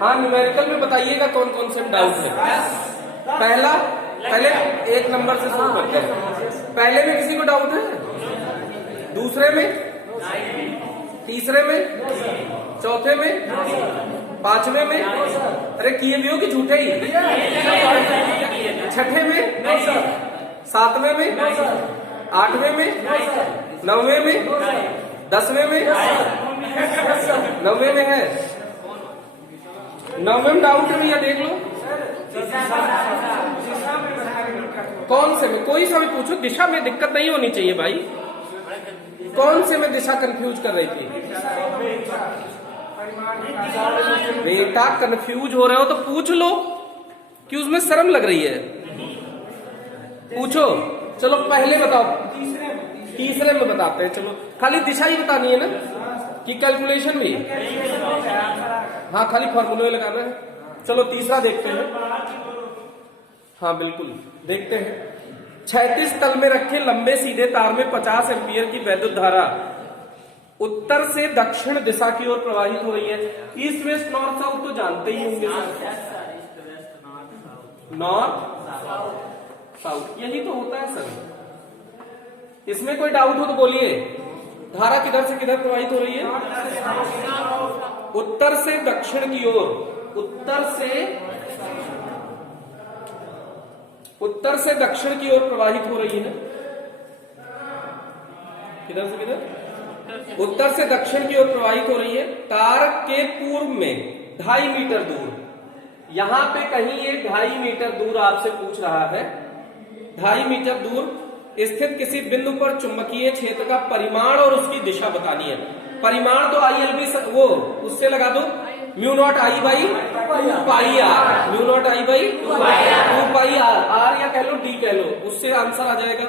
हाँ, न्यूमेरिकल में बताइएगा कौन कौन से डाउट है। पहले 1 नंबर से शुरू करते हैं। पहले में किसी को डाउट है? दूसरे में? तीसरे में? चौथे में? पांचवे में? अरे किए भी हो कि झूठे ही? छठे में? सातवें में? आठवें में? नौवें में? 10वें में? 9वें में है? 9वें में डाउट है भैया, देख लो कौन से में। कोई सा भी पूछो, दिशा में दिक्कत नहीं होनी चाहिए भाई। कौन से में दिशा कंफ्यूज कर रही थी? बेटा कंफ्यूज हो रहे हो तो पूछ लो कि उसमें शर्म लग रही है। पूछो। चलो पहले बताओ। तीसरे में बताते हैं। चलो खाली दिशा ही बतानी है ना कि कैलकुलेशन भी? हाँ, खाली फॉर्मूले लगाना है। चलो तीसरा देखते हैं। हाँ बिल्कुल, देखते हैं। 36 तल में रखे लंबे सीधे तार में 50 एम्पियर की वैद्युत धारा उत्तर से दक्षिण दिशा की ओर प्रवाहित हो रही है। ईस्ट वेस्ट नॉर्थ साउथ तो जानते ही होंगे। नॉर्थ साउथ यही तो होता है सर। इसमें कोई डाउट हो तो बोलिए। धारा किधर से किधर प्रवाहित हो रही है? उत्तर से दक्षिण की ओर। उत्तर से दक्षिण की ओर प्रवाहित हो रही है। किधर से किधर? उत्तर से दक्षिण की ओर प्रवाहित हो रही है। तार के पूर्व में 2.5 मीटर दूर, यहां पे कहीं ये 2.5 मीटर दूर आपसे पूछ रहा है। 2.5 मीटर दूर स्थित किसी बिंदु पर चुंबकीय क्षेत्र का परिमाण और उसकी दिशा बतानी है। परिमाण तो ILB वो उससे लगा दो, μ0 I by 2πr, μ0 I by 2πr, R या कह लो D कह लो, उससे आंसर आ जाएगा।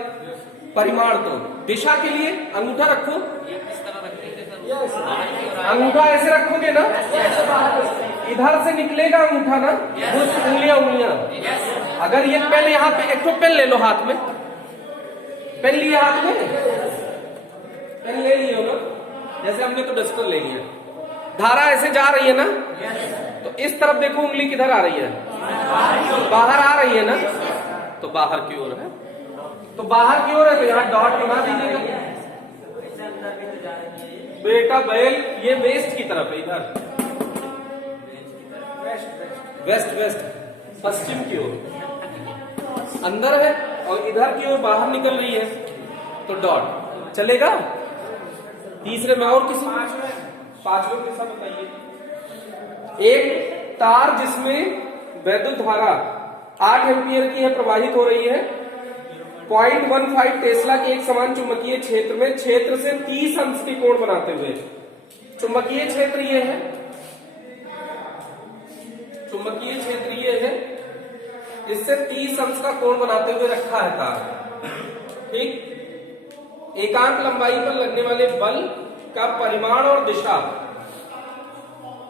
परिमाण तो दिशा के लिए अंगूठा रखो, अंगूठा ऐसे रखोगे ना, इधर से निकलेगा अंगूठा ना, उंगलियां। अगर ये पेन यहाँ पे, एक तो पेन ले लो हाथ में, पेन लिया हाथ में, पेन ले लियो ना, जैसे हमने तो डस्टर ले लिया। धारा ऐसे जा रही है ना, तो इस तरफ देखो उंगली किधर आ रही है? बाहर आ रही है ना, तो बाहर की ओर है। तो बाहर की ओर है तो यहाँ डॉट बना दीजिएगा। बेटा बैल ये वेस्ट की तरफ है, इधर वेस्ट पश्चिम की ओर अंदर है और इधर की ओर बाहर निकल रही है, तो डॉट चलेगा। तीसरे में और किसी पांचवें के साथ बताइए। एक तार जिसमें वैद्युत धारा 8 एम्पियर की है प्रवाहित हो रही है। 0.15 टेस्ला के एक समान चुंबकीय क्षेत्र में क्षेत्र से 30 अंश के कोण बनाते हुए, चुंबकीय क्षेत्र ये है, चुंबकीय क्षेत्र ये है, इससे 30 अंश का कोण बनाते हुए रखा है तार। ठीक। एकांक लंबाई पर लगने वाले बल का परिमाण और दिशा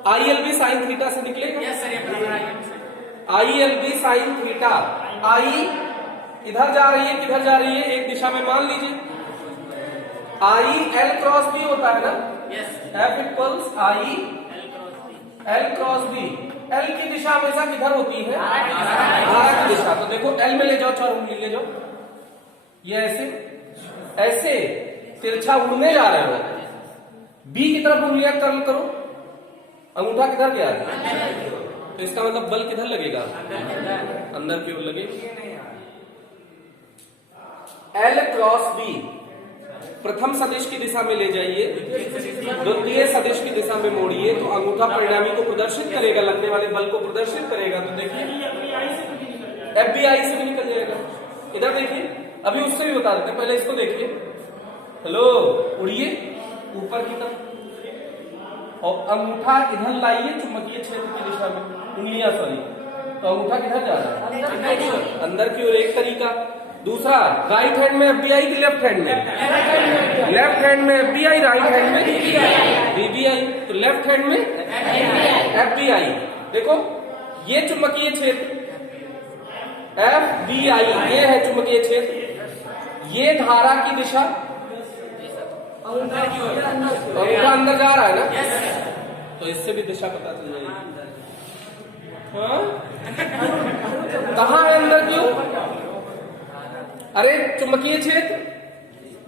ILB साइन थीटा से निकलेगा। ILB साइन थीटा, I इधर जा रही है, किधर जा रही है? एक दिशा में मान लीजिए। I L क्रॉस B होता है ना, F equals I L cross B। L की दिशा हमेशा किधर होती है? धारा की दिशा। तो देखो L में ले जाओ, 4 उंगली ले जाओ, ये ऐसे तिरछा उड़ने जा रहे हो। B की तरफ उंगलियां कर्ल करो, अंगूठा किधर गया? तो इसका मतलब बल किधर लगेगा? अंदर की ओर लगेगा। L क्रॉस B प्रथम सदिश की दिशा में ले जाइए, द्वितीय सदिश की दिशा में मोड़िए, तो अंगूठा परिणामी को प्रदर्शित करेगा, लगने वाले बल को प्रदर्शित करेगा। तो देखिए FBI से भी निकल जाएगा। इधर देखिए, अभी उससे भी बता देते, पहले इसको देखिए। हेलो, उड़िए ऊपर की तरफ और अंगूठा इधर लाइए चुंबकीय क्षेत्र की दिशा में, उंगलियां सॉरी, तो अंगूठा किधर जा रहा है? अंदर की ओर। एक तरीका। दूसरा, राइट हैंड में FBI की लेफ्ट हैंड में? लेफ्ट हैंड में FBI, राइट हैंड में BBI। तो लेफ्ट हैंड में FBI। देखो ये चुंबकीय क्षेत्र FBI, ये है चुंबकीय क्षेत्र, ये धारा की दिशा, अंगूठा अंदर जा रहा है ना, तो इससे भी दिशा पता चल जाएगी। हाँ? कहाँ है अंदर क्यों? अरे चुंबकीय क्षेत्र,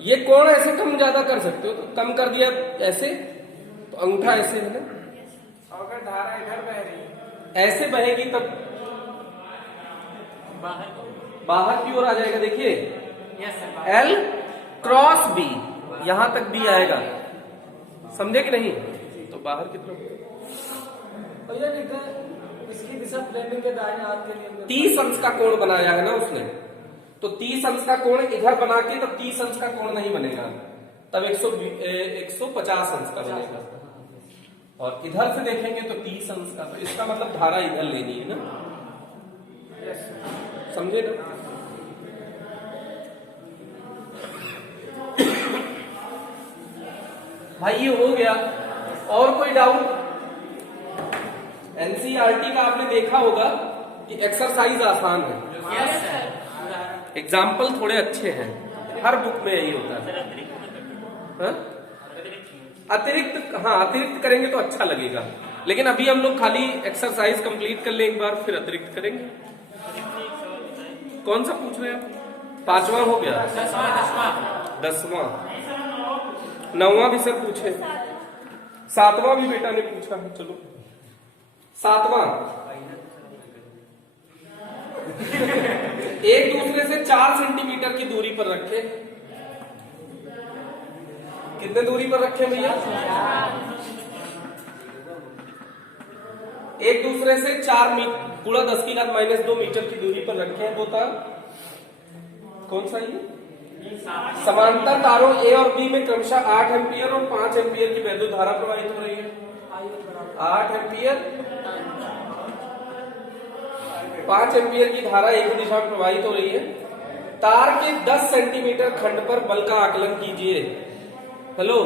ये कोण ऐसे कम ज्यादा कर सकते हो, तो कम कर दिया ऐसे, तो अंगूठा ऐसे है ना, अगर धारा इधर बह रही है, ऐसे बहेगी तब बाहर की ओर आ जाएगा। देखिए L क्रॉस B, यहां तक B आएगा, समझे कि नहीं? तो बाहर की तरफ भैया लिखा है इसकी दिशा प्लेनिंग के दाहिने हाथ के लिए 30 अंश का कोण बनाया है ना उसने, तो 30 अंश का कोण इधर बना के तब 30 अंश का कोण नहीं बनेगा, तब 150 अंश का बनेगा। और इधर से देखेंगे तो 30 अंश का, तो इसका मतलब धारा इधर लेनी है ना, समझे ना? भाई ये हो गया। और कोई डाउट? एनसीईआरटी का आपने देखा होगा कि एक्सरसाइज आसान है, एग्जाम्पल थोड़े अच्छे हैं, हर बुक में यही होता है। हाँ? अतिरिक्त, हाँ अतिरिक्त करेंगे तो अच्छा लगेगा, लेकिन अभी हम लोग खाली एक्सरसाइज कंप्लीट कर ले एक बार, फिर अतिरिक्त करेंगे। कौन सा पूछ रहे हैं आप? 5वां हो गया, 10वां, 9वां भी सर पूछे, 7वां भी बेटा ने पूछा है। चलो 7वां, एक दूसरे से 4 सेंटीमीटर की दूरी पर रखे। कितने दूरी पर रखे भैया? एक दूसरे से 4 गुणा 10⁻² मीटर की दूरी पर रखे हैं दो तार। कौन सा ये? समांतर तारों ए और बी में क्रमशः 8 एम्पियर और 5 एम्पियर की वैद्युत धारा प्रवाहित हो रही है। 8 एम्पियर 5 एम्पियर की धारा एक दिशा में प्रवाहित हो रही है। तार के 10 सेंटीमीटर खंड पर बल का आकलन कीजिए। हेलो,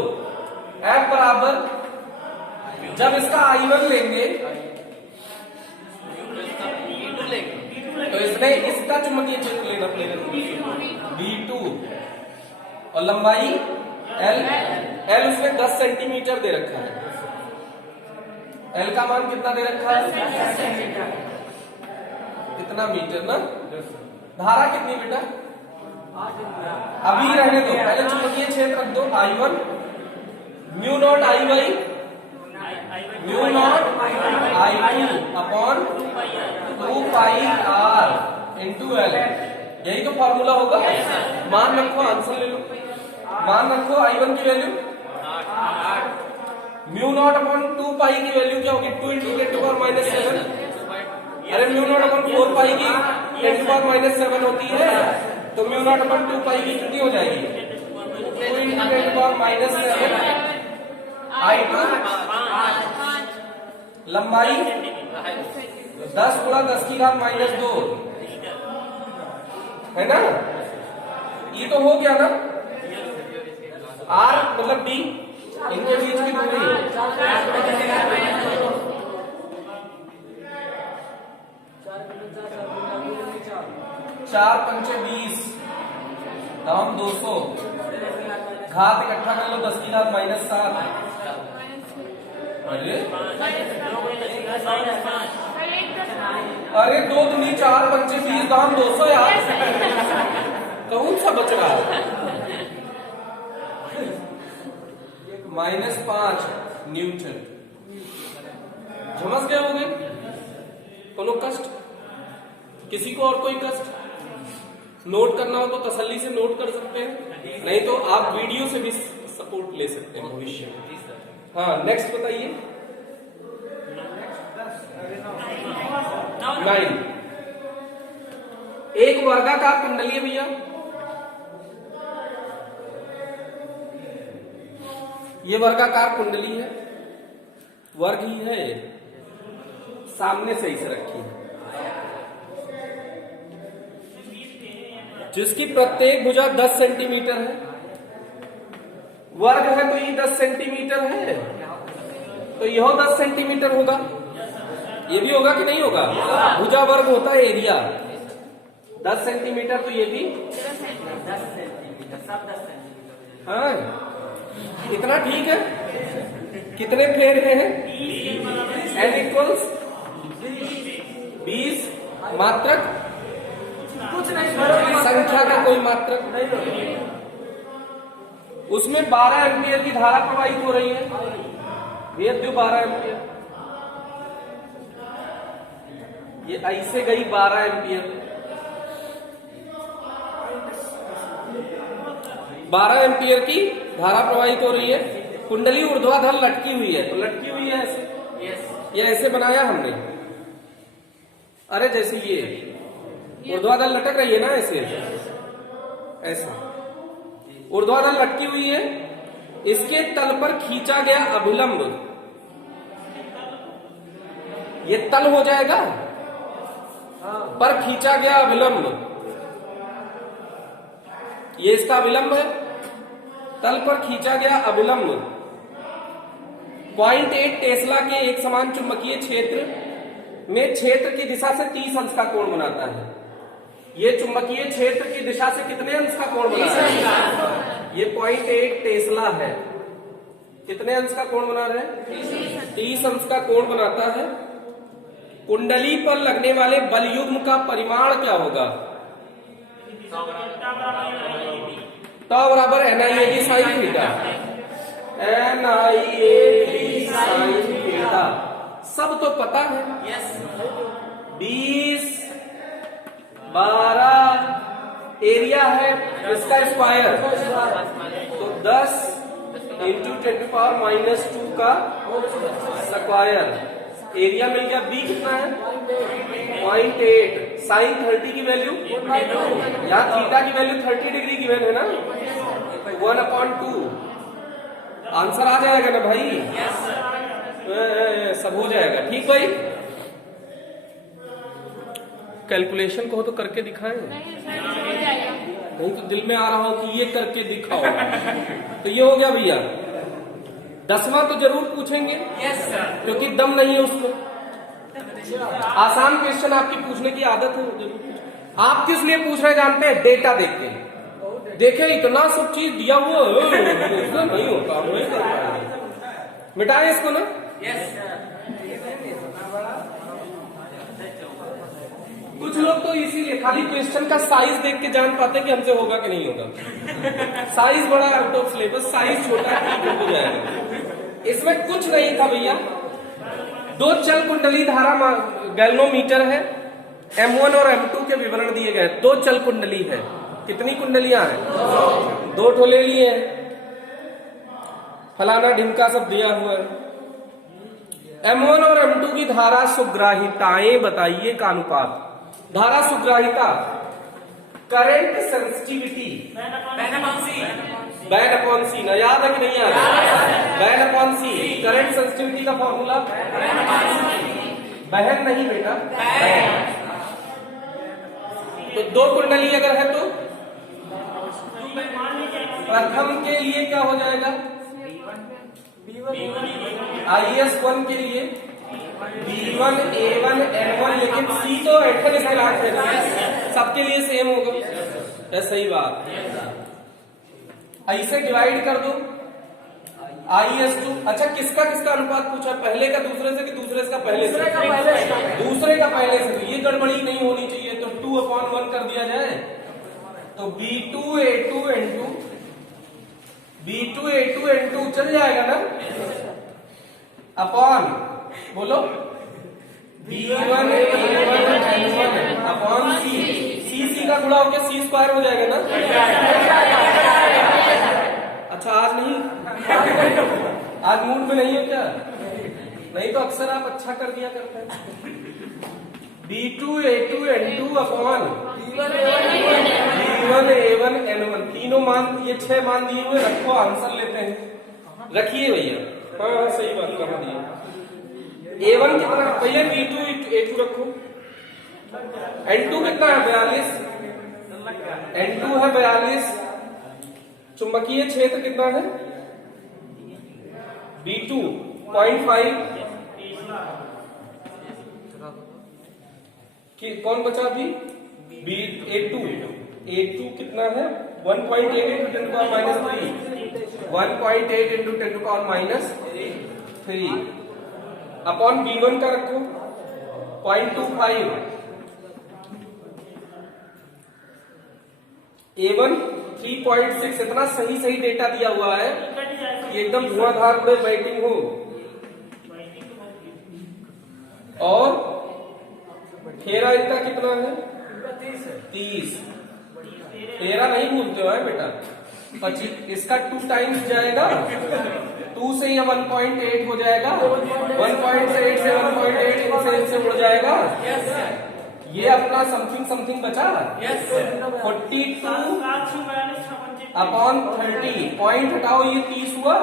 F बराबर, जब इसका I1 लेंगे तो इसमें इसका चुंबकीय क्षेत्र लेना पड़ेगा V2, और लंबाई L उसमें 10 सेंटीमीटर दे रखा है। L का मान कितना दे रखा है? कितना मीटर ना? धारा कितनी बेटा? अभी रहने दो, पहले चुंबकीय क्षेत्र रख दो I1 mu naught I by mu naught I2 upon 2 pi R into L, यही तो फॉर्मूला होगा। मान रखो, आंसर ले लो, मान रखो I1 की वैल्यू म्यू नॉट अपॉन 2 पाई की वैल्यू क्या होगी? 2 इंटू 10⁻⁷। अरे म्यू नॉट अपॉन 4 पाई की 10⁻⁷ होती है, तो म्यू नॉट अपॉन 2 पाई की कितनी हो जाएगी? 2 इंटू 10⁻⁷। I2 लंबाई 10 गुणा 10⁻², है ना? ये तो हो गया ना? R मतलब D, इनके बीच की दूरी 4 पंचे 20, दाम 200, घात इकट्ठा कर लो 10⁻⁷। अरे 2 दूनी 4 पंचे 20, दाम 200 यार, कौन सा बच रहा है? -5 न्यूटन। समझ गए होंगे? कोनो कष्ट? किसी को और कोई कष्ट नोट करना हो तो तसल्ली से नोट कर सकते हैं, नहीं तो आप वीडियो से भी सपोर्ट ले सकते हैं भविष्य में। हाँ, नेक्स्ट बताइए। 9, एक वर्गाकार कुंडली है भैया, ये वर्गाकार कुंडली है, वर्ग ही है, सामने से इसे रखी है, जिसकी प्रत्येक भुजा 10 सेंटीमीटर है। वर्ग है तो ये 10 सेंटीमीटर है, तो यह 10 सेंटीमीटर होगा, ये भी होगा कि नहीं होगा? भुजा वर्ग होता है एरिया, 10 सेंटीमीटर, तो ये भी 10 सेंटीमीटर, सब 10 सेंटीमीटर। हाँ, इतना ठीक है। कितने फेर हैं? n इक्वल्स 20 मात्रक कुछ नहीं, संख्या का कोई मात्रक, नहीं, उसमें 12 एम्पियर की धारा प्रवाहित हो रही है, भेज दो 12 एम्पियर, ये ऐसे गई 12 एम्पियर, 12 एम्पियर की धारा प्रवाहित हो रही है, कुंडली ऊर्ध्वाधर लटकी हुई है, तो लटकी हुई है ऐसे, ये ऐसे बनाया हमने, अरे जैसे ये ऊर्ध्वाधर लटक रही है ना ऐसे, ऐसा ऊर्ध्वाधर लटकी हुई है, इसके तल पर खींचा गया अभिलंब, ये तल हो जाएगा, पर खींचा गया अभिलंब, ये इसका अभिलंब है, तल पर खींचा गया अभिलंब 0.8 टेस्ला के एक समान चुंबकीय क्षेत्र में क्षेत्र की दिशा से 30 अंश का कोण बनाता है। ये चुंबकीय क्षेत्र की दिशा से कितने अंश का कोण बनाता है? ये 0.8 टेस्ला है, कितने अंश का कोण बना रहे हैं? 30 अंश का कोण बनाता है। कुंडली पर लगने वाले बल युग्म का परिमाण क्या होगा? तो बराबर NIAD sine theta, NIAD sine theta, सब तो पता है। 20 12 एरिया है इसका स्क्वायर, तो 10 इंटू 10⁻⁻² का स्क्वायर, एरिया मिल गया। बी कितना है? 0.8। साइन 30 की वैल्यू, यहाँ थीटा की वैल्यू 30 डिग्री की वैल्यू है ना, 1/2 आंसर आ जाएगा ना भाई? सब हो जाएगा। ठीक भाई, कैलकुलेशन को हो तो करके दिखाएं, नहीं तो दिल में आ रहा हो कि ये करके दिखाओ। तो ये हो गया भैया। 10वां तो जरूर पूछेंगे, क्योंकि दम नहीं है उसमें। आसान क्वेश्चन आपकी पूछने की आदत है, जरूर पूछ। आप किस लिए पूछ रहे जानते हैं? डेटा देख के। देखे इतना सब चीज दिया हुआ नहीं होता, मिटाए इसको ना। कुछ लोग तो इसीलिए खाली क्वेश्चन का साइज देख के जान पाते कि हमसे होगा कि नहीं होगा। साइज बड़ा आउट ऑफ सिलेबस, साइज छोटा हो जाएगा। इसमें कुछ नहीं था भैया। 2 चल कुंडली धारा गैल्वेनोमीटर है, M1 और M2 के विवरण दिए गए। 2 चल कुंडली है। कितनी कुंडलियां हैं? 2 ठो ले लिए हैं, फलाना ढिमका सब दिया हुआ है। M1 और M2 की धारा सुग्राहिताएं बताइए का अनुपात। धारा सुग्राहिता, करंट सेंसिटिविटी, बैन अपॉन सी ना, याद है कि नहीं याद? बैन अपॉन सी, करंट सेंसिटिविटी का फॉर्मूला बहन नहीं बेटा, बैन। तो 2 कुंडली अगर है तो प्रथम के लिए क्या हो जाएगा? IS1 के लिए B1 A1 N1, लेकिन C तो एटम इसके लाख है, सबके लिए सेम होगा। सही बात। ऐसे डिवाइड कर दो IS2। अच्छा, किसका किसका अनुपात पूछा? पहले का दूसरे से कि दूसरे का पहले से? दूसरे का पहले से। ये गड़बड़ी नहीं होनी चाहिए, तो 2/1 कर दिया जाए, तो B2 A2 N2, B2 A2 N2 चल जाएगा ना, अपॉन बोलो B1 A1 N1 upon C का गुणा होकर C² हो जाएगा ना। अच्छा, आज नहीं, आज मूड में नहीं हो क्या? नहीं तो अक्सर आप अच्छा कर दिया करते हैं। B2 A2 N2 upon B1 A1 N1, तीनों मान, ये 6 मान दिए हुए। रखो, आंसर लेते हैं, रखिए भैया। हाँ सही बात कहा दिया। A1 कितना है भैया? B2 A2 रखो। N2 कितना है? 42। N2 है 42। चुंबकीय क्षेत्र कितना है? B2 0.5। कौन बचा भी? A2 कितना है? 1.8 into 10⁻³ 1.8 into 10⁻³ अपॉन B1 का रखो 0.25, A1 3.6। इतना सही सही डेटा दिया हुआ है कि एकदम धुआंधार उड़े बैटिंग हो। और फेरा इनका कितना है? 30। 13 नहीं भूलते हो है बेटा। 25 इसका 2 टाइम्स जाएगा, 2 से ये 1.8 हो जाएगा, 1.8 से 1.8 इनसे उड़ जाएगा। ये अपना समथिंग समथिंग बचा 42 अपॉन 30। पॉइंट हटाओ, ये 30 हुआ,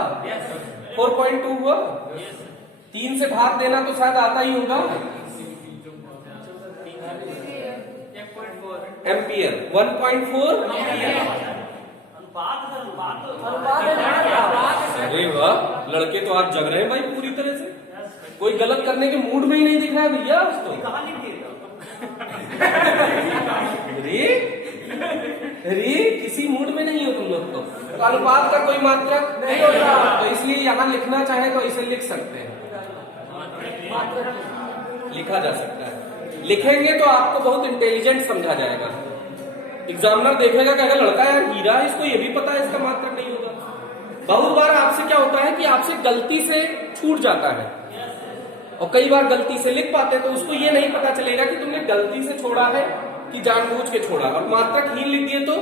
4.2 हुआ। 3 से भाग देना तो शायद आता ही होगा। एम्पियर 1.4। अरे वाह, लड़के तो आज जग रहे हैं भाई पूरी तरह से। कोई गलत करने के मूड में ही नहीं दिख रहा है भैया आज तो। अरे किसी मूड में नहीं हो तुम लोग तो अनुपात का कोई मात्रक नहीं होता, तो इसलिए यहाँ लिखना चाहे तो इसे लिख सकते हैं, लिखा जा सकता है। लिखेंगे तो आपको बहुत इंटेलिजेंट समझा जाएगा। एग्जामिनर देखेगा कहेगा लड़का यार हीरा है, इसको ये भी पता है इसका मात्रक नहीं होगा। बहुत बार आपसे क्या होता है कि आपसे गलती से छूट जाता है, और कई बार गलती से लिख पाते हैं, तो उसको ये नहीं पता चलेगा कि तुमने गलती से छोड़ा है कि जानबूझ के छोड़ा। और मात्रक हीन लिख दिए तो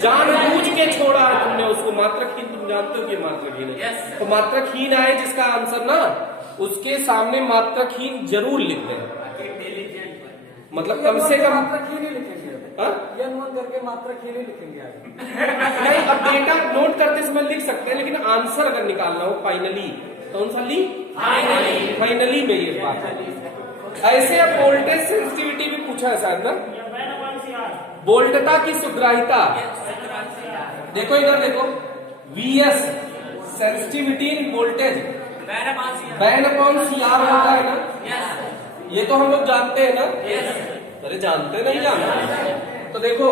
जानबूझ के छोड़ा है तुमने उसको। मात्रक हीन तुम जानते हो कि मात्रक हीन है, तो मात्रक हीन आए जिसका आंसर ना, उसके सामने मात्रक हीन जरूर लिख दें। मतलब कम से कम मात्रक हीन ही लिखेंगे, करके मात्रक हीन ही लिखेंगे आगे। नहीं, अब डेटा नोट करते समय लिख सकते हैं, लेकिन आंसर अगर निकालना हो फाइनली, कौन सा ली? फाइनली में ये बात है। ऐसे अब वोल्टेज सेंसिटिविटी भी पूछा है शायद ना, वोल्टता की सुग्राहिता। देखो इधर देखो, VS सेंसिटिविटी इन वोल्टेज बैन अपॉन CR होता है ना, ये तो हम लोग जानते हैं ना। अरे जानते नहीं जानते, तो देखो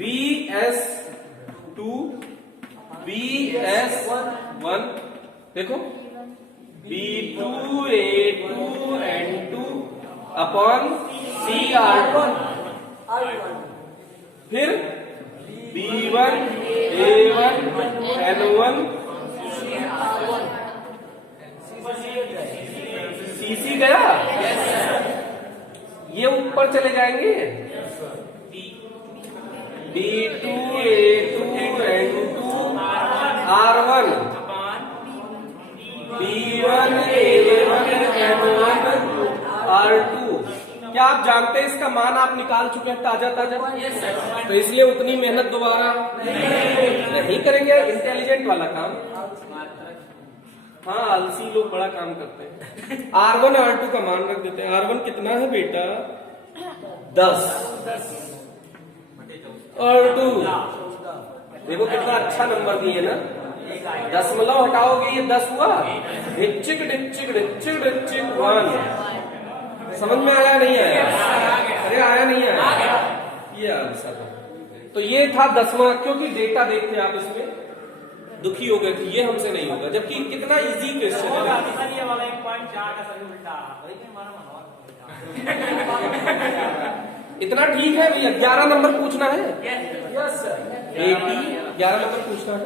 VS2 VS1 देखो B2 A2 N2 upon CR2, फिर B1 A1 N1 CC गया। ये ऊपर चले जाएंगे, B2 A2 N2 R1 B1 A1 N1 R2। क्या आप जानते हैं इसका मान आप निकाल चुके हैं ताजा ताजा? तो इसलिए उतनी मेहनत दोबारा नहीं करेंगे। इंटेलिजेंट वाला काम, हाँ आलसी लोग बड़ा काम करते हैं। R1 R2 का मान रख देते हैं। R1 कितना है बेटा? 10। R2 देखो कितना अच्छा नंबर दिए ना, दशमलव हटाओगे ये 10 हुआ। डिचिक डिचिक डिचिक डिचिक 1। समझ में आया नहीं आया? अरे आया नहीं आया? ये आंसर है। तो ये था 10वां। क्योंकि डेटा देख के आप इसमें दुखी हो गए कि ये हमसे नहीं होगा, जबकि कितना इजी क्वेश्चन है। इतना ठीक है भैया। 11 नंबर पूछना है? Yes sir. 11 नंबर पूछना है?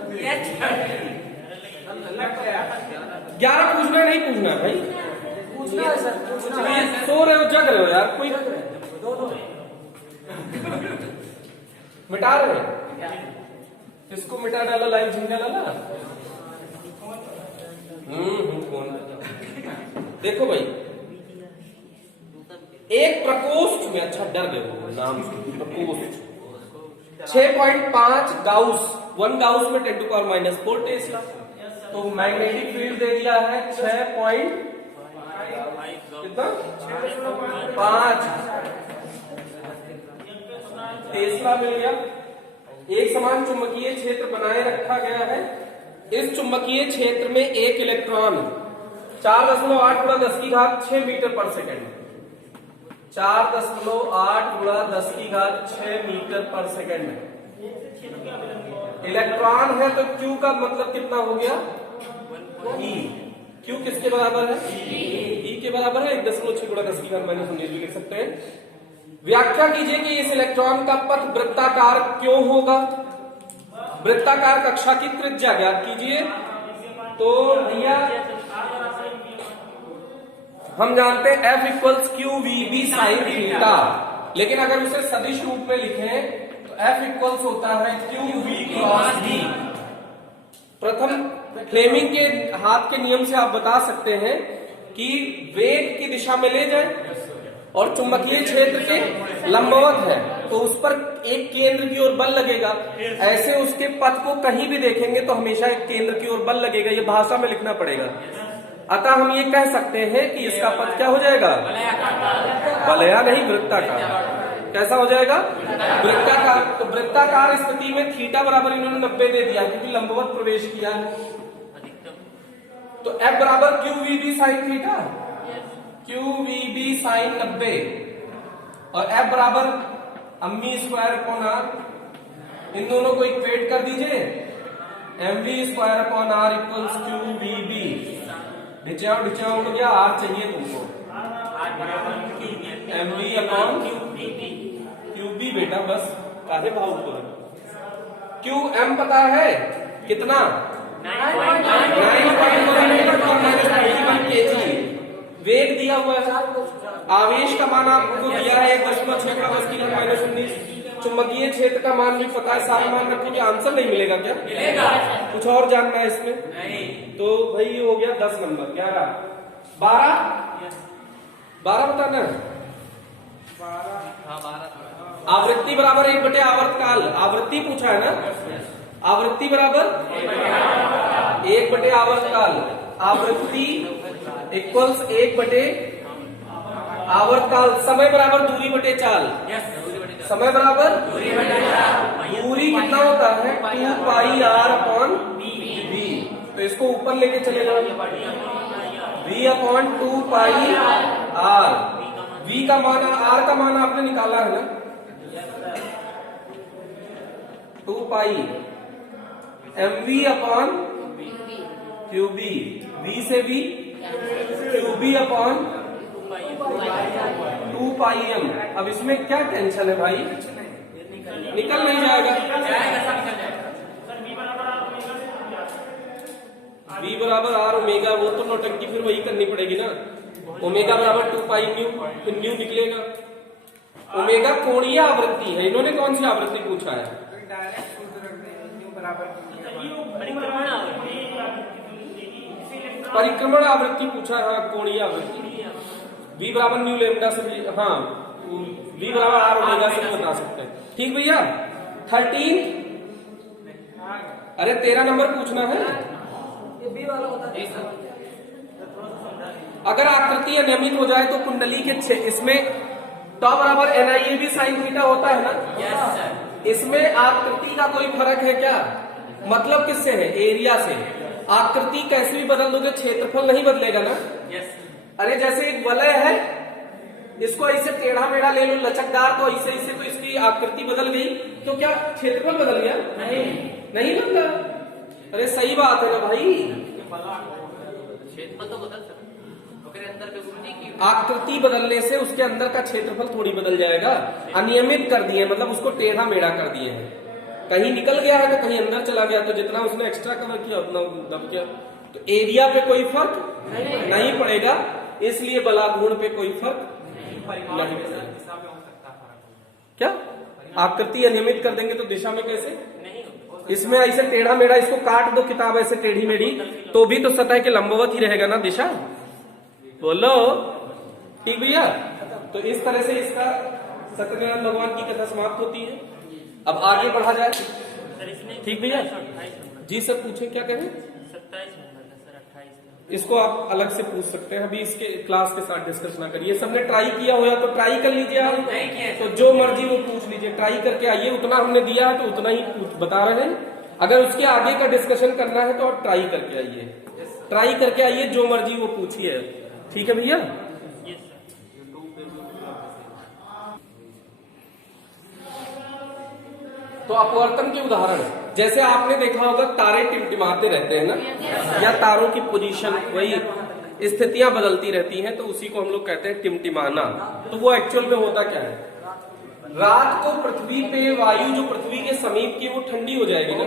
11 पूछना है नहीं पूछना है भाई? पूछना है सर, पूछना है। सो रहे हो जग रहे हो यार? कोई दोनों मिटा रहे हो? किसको मिटा डाला? लाइव झिंगा डाला? कौन? देखो भाई, एक प्रकोष्ठ में, अच्छा डर गए हो नाम से, प्रकोष्ठ 6.5 गाउस, 1 गाउस में 10⁻⁴ टेस्ला। तो मैग्नेटिक फील्ड दे दिया है 6 कितना 5 टेस्ला मिल गया। एक समान चुंबकीय क्षेत्र बनाए रखा गया है। इस चुंबकीय क्षेत्र में एक इलेक्ट्रॉन 4.8 × 10⁶ मीटर पर सेकेंड, 4.8 × 10⁶ मीटर पर सेकेंड इलेक्ट्रॉन है। तो Q का मतलब कितना हो गया? E। क्यू किसके बराबर है? ई के बराबर है। 1.6 गुणा 10 की घात -19 भी लिख सकते हैं। व्याख्या कीजिए कि इस इलेक्ट्रॉन का पथ वृत्ताकार क्यों होगा। वृत्ताकार कक्षा की त्रिज्या ज्ञात कीजिए। तो भैया हम जानते हैं F equals Q V B sine theta, लेकिन अगर उसे सदिश रूप में लिखें तो F इक्वल्स होता है क्यू वी क्रॉस बी। प्रथम फ्लेमिंग के हाथ के नियम से आप बता सकते हैं कि वेग की दिशा में ले जाए और चुंबकीय क्षेत्र के लंबवत है तो उस पर एक केंद्र की ओर बल लगेगा। ऐसे उसके पथ को कहीं भी देखेंगे तो हमेशा एक केंद्र की ओर बल लगेगा। ये भाषा में लिखना पड़ेगा। अतः हम ये कह सकते हैं कि इसका पथ क्या हो जाएगा? वलया नहीं, वृत्ताकार। कैसा हो जाएगा? वृत्ताकार। तो वृत्ताकार स्थिति में थीटा बराबर इन्होंने 90 दे दिया क्योंकि लंबवत प्रवेश किया है। तो F बराबर Q V B sine theta, Q V B sine 90 और F बराबर अम्मी स्क्वायर अपॉन आर। इन दोनों को इक्वेट कर दीजिए। M V square upon R equals Q V B. ढिचाओ हो गया, आर चाहिए तुमको। M V upon Q B बेटा, बस काहे भाव पर। क्यू एम पता है कितना? 9.1 kg। वेग दिया हुआ है। आवेश का मान आपको दिया है 1.6 गुणा 10 की घात -19। चुंबकीय क्षेत्र का मान भी पता है। सारा मान रखोगे आंसर नहीं मिलेगा क्या? मिलेगा। कुछ और जानना है इसमें? नहीं। तो भाई ये हो गया 10 नंबर। 11 12 बताना। 12 आवृत्ति बराबर 1 आवर्त काल। आवृत्ति पूछा है ना? आवृत्ति बराबर 1 आवर्त काल। आवृत्ति इक्वल्स 1 आवर्त काल। समय बराबर दूरी बटे चाल। समय बराबर दूरी कितना होता है? 2 पाई आर अपॉन वी। तो इसको ऊपर लेके चले जाओ। v upon 2 pi R. v का मान, r का मान आपने निकाला है ना? 2 pi M V upon Q B. v से v Q B upon 2 pi M. अब इसमें क्या टेंशन है भाई? निकल नहीं जाएगा। v बराबर आर ओमेगा, वो तो नौटंकी फिर वही करनी पड़ेगी ना। ओमेगा बराबर 2 पाई न्यू, फिर न्यू निकलेगा। ओमेगा कोणीय आवृत्ति है। इन्होंने कौन सी आवृत्ति पूछा है? परिक्रमण आवृत्ति पूछा है। हाँ, कोणीय आवृत्ति। v बराबर न्यू लेमडा से भी, हाँ v बराबर आर ओमेगा से भी बता सकते हैं। ठीक भैया। 13। अरे 13 नंबर पूछना है। अगर आकृति अनियमित हो जाए तो कुंडली के इसमें टॉ बराबर NIA भी साइन थीटा होता है ना? इसमें आकृति का कोई फर्क है क्या? मतलब किससे है? एरिया से। आकृति कैसे भी बदल दोगे, क्षेत्रफल नहीं बदलेगा ना? अरे जैसे एक वलय है, इसको ऐसे टेढ़ा मेढ़ा ले लो, लचकदार, तो ऐसे तो इसकी आकृति बदल गई, तो क्या क्षेत्रफल बदल गया? नहीं बदला। अरे सही बात है ना भाई। क्षेत्रफल तो बदल सकता, आकृति बदलने से उसके अंदर का क्षेत्रफल थोड़ी बदल जाएगा। अनियमित कर दिए मतलब उसको टेढ़ा मेढ़ा कर दिए हैं। कहीं निकल गया है तो कहीं अंदर चला गया, तो जितना उसने एक्स्ट्रा कवर किया उतना दब गया। तो एरिया पे कोई फर्क नहीं पड़ेगा, इसलिए बलागुण पे कोई फर्क नहीं पड़ेगा। क्या आकृति अनियमित कर देंगे तो दिशा में कैसे? इसमें ऐसे टेढ़ा मेढ़ा, इसको काट दो किताब ऐसे टेढ़ी मेढ़ी, तो भी तो सतह के लंबवत ही रहेगा ना दिशा। बोलो ठीक भैया। तो इस तरह से इसका सत्यनारायण भगवान की कथा समाप्त होती है। अब आगे बढ़ा जाए। ठीक भैया जी। सर पूछे क्या कहें? 27 इसको आप अलग से पूछ सकते हैं, अभी इसके क्लास के साथ डिस्कस ना करिए। सबने ट्राई किया हुआ तो ट्राई कर लीजिए आप, तो जो मर्जी वो पूछ लीजिए, ट्राई करके आइए। उतना हमने दिया है तो उतना ही बता रहे हैं। अगर उसके आगे का डिस्कशन करना है तो आप ट्राई करके आइए, ट्राई करके आइए, जो मर्जी वो पूछिए। ठीक है भैया। तो अपवर्तन के उदाहरण जैसे आपने देखा होगा तारे टिमटिमाते रहते हैं ना, या तारों की पोजीशन वही स्थितियां बदलती रहती हैं, तो उसी को हम लोग कहते हैं टिमटिमाना। तो वो एक्चुअल में होता क्या है, रात को पृथ्वी पे वायु जो पृथ्वी के समीप की वो ठंडी हो जाएगी ना,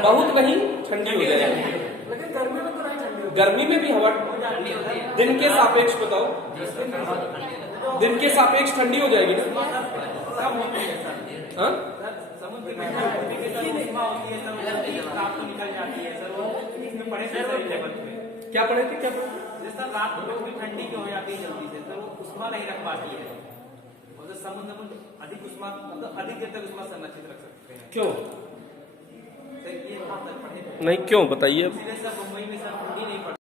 बहुत नहीं ठंडी हो जाएगी। लेकिन गर्मी में तो नहीं ठंडी होती। गर्मी में भी हवा दिन के सापेक्ष बताओ, दिन के सापेक्ष ठंडी हो जाएगी ना। हाँ? क्या पढ़े थे, क्या पढ़े? जैसा रात को ठंडी हो जाती है जल्दी से, तो वो उष्मा नहीं रख पाती है, और जो समुद्र में अधिक उष्मा, मतलब अधिक देर तक उष्मा संरक्षित रख सकते हैं। क्यों तो ये बात पढ़े नहीं, क्यों बताइए। इसीलिए सर मुंबई में सर